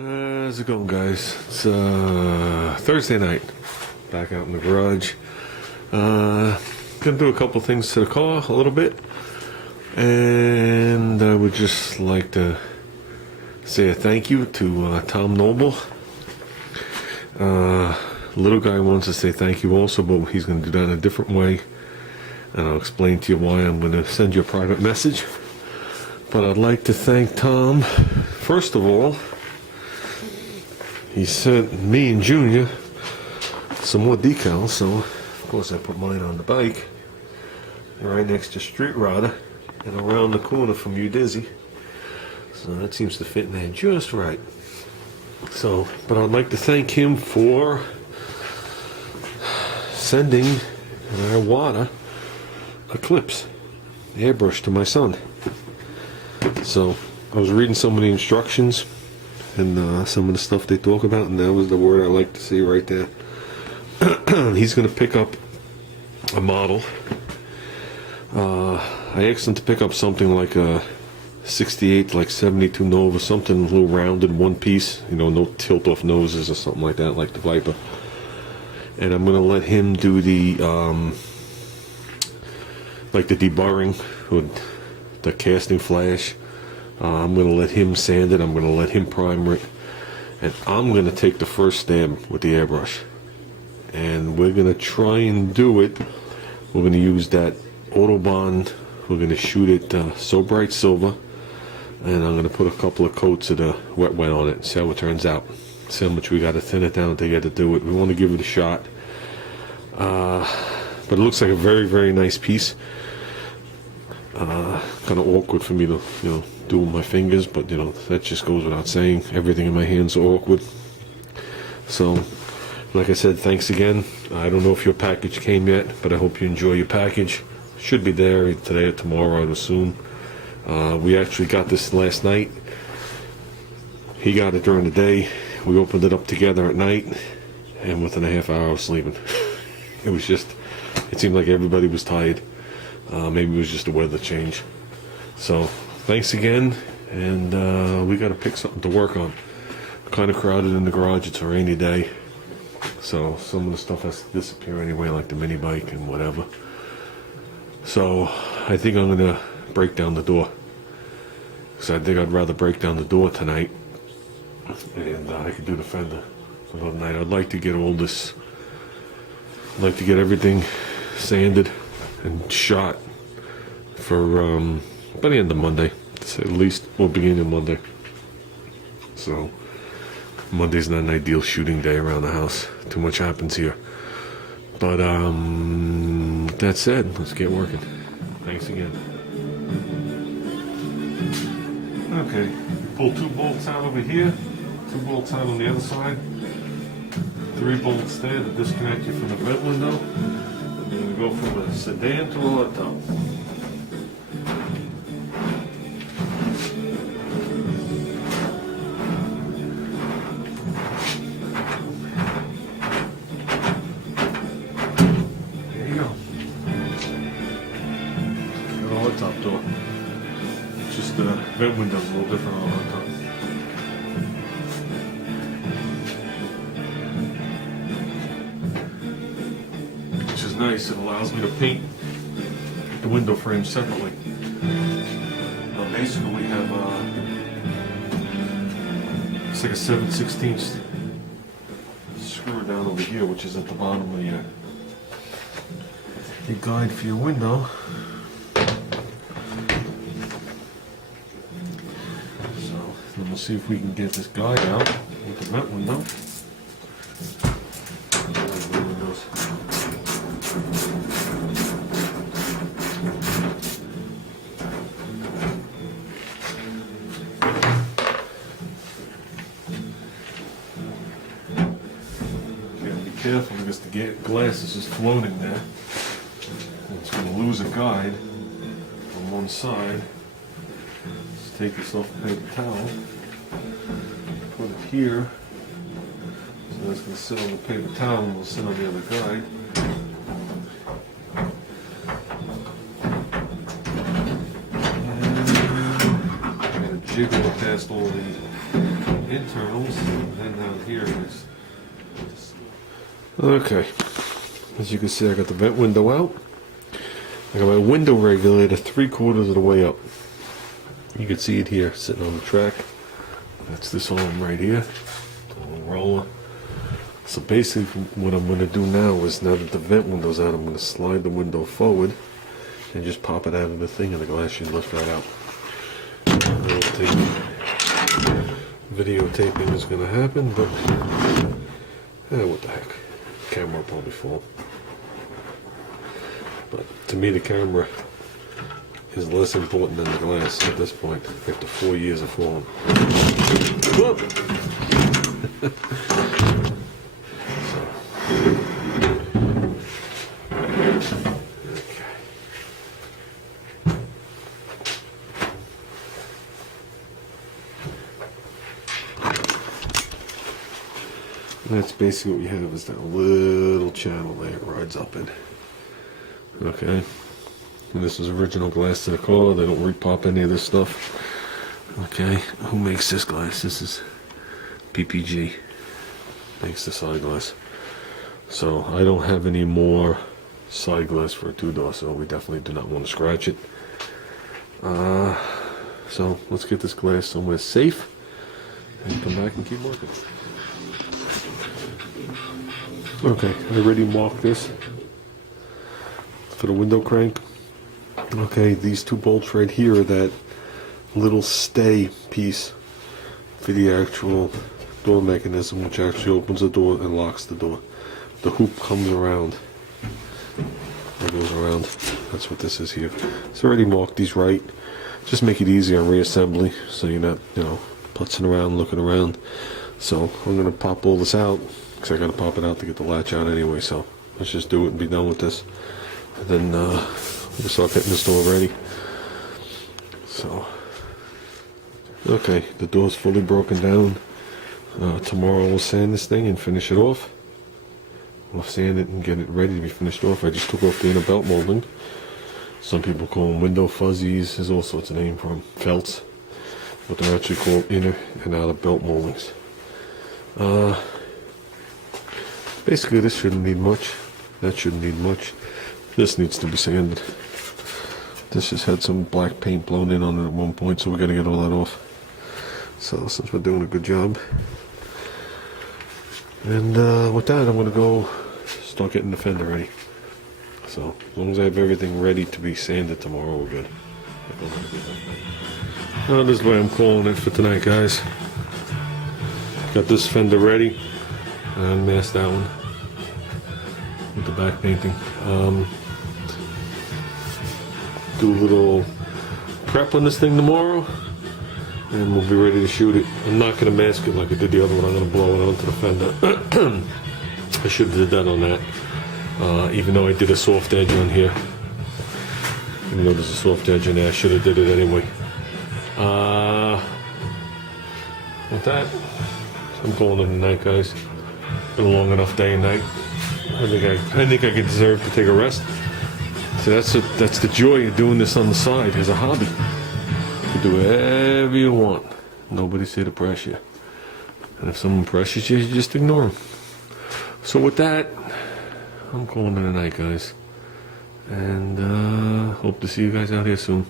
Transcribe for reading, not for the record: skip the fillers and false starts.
How's it going, guys? It's Thursday night. Back out in the garage. Gonna do a couple things to the car, a little bit. And I would just like to say a thank you to Tom Noble. Little guy wants to say thank you also, but he's going to do that in a different way. And I'll explain to you why. I'm going to send you a private message. But I'd like to thank Tom, first of all. He sent me and Junior some more decals, so of course I put mine on the bike. They're right next to Street Rodder and around the corner from you, Dizzy. So that seems to fit in there just right. So, but I'd like to thank him for sending our Wada Eclipse airbrush to my son. So I was reading some of the instructions and some of the stuff they talk about, and that was the word I like to see right there. He's going to pick up a model. I asked him to pick up something like a 68, like 72 Nova, something a little rounded, one piece, you know, no tilt-off noses or something like that, like the Viper. And I'm going to let him do the, like the deburring with the casting flash. I'm going to let him sand it. I'm going to let him primer it. And I'm going to take the first stab with the airbrush. And we're going to try and do it. We're going to use that Autobahn. We're going to shoot it so bright silver. And I'm going to put a couple of coats of the wet on it and see how it turns out. See how much we got to thin it down to get to do it. We want to give it a shot. But it looks like a very, very nice piece. Kind of awkward for me to, you know, do with my fingers, but you know, that just goes without saying. Everything in my hands are awkward. So, like I said, thanks again. I don't know if your package came yet, but I hope you enjoy your package. Should be there today or tomorrow, I'd assume. We actually got this last night. He got it during the day. We opened it up together at night, and within a half hour I was sleeping. It was just, it seemed like everybody was tired. Maybe it was just a weather change. So, thanks again, and we got to pick something to work on. Kind of crowded in the garage. It's a rainy day, so some of the stuff has to disappear anyway, like the mini bike and whatever. So I think I'm going to break down the door, because I think I'd rather break down the door tonight, and I could do the fender for the night. I'd like to get all this, I'd like to get everything sanded and shot for by the end of Monday, at least, or beginning of Monday. So Monday's not an ideal shooting day around the house. Too much happens here. But with that said, let's get working. Thanks again. Okay, pull 2 bolts out over here, 2 bolts out on the other side, 3 bolts there to disconnect you from the vent window. And then we go from a sedan to a hot top. Top door. Just the vent window's a little different on the top. Which is nice. It allows me to paint the window frame separately. Basically, we have it's like a 7/16 screw down over here, which is at the bottom of your guide for your window. And we'll see if we can get this guide out with the vent window. Gotta be careful because the glass is just floating there. And it's going to lose a guide on one side. Take this off the paper towel, put it here, so that's going to sit on the paper towel and will sit on the other guide. And I'm going to jiggle it past all the internals, and then down here is. Okay, as you can see, I got the vent window out. I got my window regulator 3/4 of the way up. You can see it here, sitting on the track. That's this arm right here, the little roller. So basically, what I'm going to do now is, now that the vent window's out, I'm going to slide the window forward and just pop it out of the thing, and the glass should lift right out. Videotaping is going to happen, but what the heck, camera will probably fall. But to me, the camera is less important than the glass at this point, after 4 years of falling. Whoop! And that's basically what you have, is that little channel there it rides up in. Okay. And this is original glass to the car. They don't repop any of this stuff. Okay. Who makes this glass? This is PPG. Makes the side glass. So I don't have any more side glass for a 2-door, so we definitely do not want to scratch it. So let's get this glass somewhere safe and come back and keep working. Okay, I already marked this for the window crank. Okay, these 2 bolts right here are that little stay piece for the actual door mechanism, which actually opens the door and locks the door. The hoop comes around. It goes around. That's what this is here. It's already marked these right. Just make it easy on reassembly, so you're not, putzing around, looking around. So I'm gonna pop all this out, because I gotta pop it out to get the latch out anyway. So let's just do it and be done with this, and then we'll start getting this door ready. So okay, the door's fully broken down. Tomorrow we'll sand this thing and finish it off. We'll sand it and get it ready to be finished off. I just took off the inner belt molding. Some people call them window fuzzies. There's all sorts of names for them. Felts. But they're actually called inner and outer belt moldings. Basically, this shouldn't need much. That shouldn't need much. This needs to be sanded. This just had some black paint blown in on it at one point, so we got to get all that off. So since we're doing a good job, and with that, I'm going to go start getting the fender ready. So as long as I have everything ready to be sanded tomorrow, we're good. This is the way I'm calling it for tonight, guys. Got this fender ready. Unmasked that one with the back painting. Do a little prep on this thing tomorrow, and we'll be ready to shoot it. I'm not going to mask it like I did the other one. I'm going to blow it onto the fender. I should have did that on that. Even though I did a soft edge on here. Even though there's a soft edge in there, I should have did it anyway. With that, I'm calling it a night, guys. Been a long enough day and night. I think I deserve to take a rest. So that's the joy of doing this on the side as a hobby. You can do whatever you want. Nobody's here to pressure you. And if someone pressures you, you just ignore them. So with that, I'm calling it a night, guys. And hope to see you guys out here soon.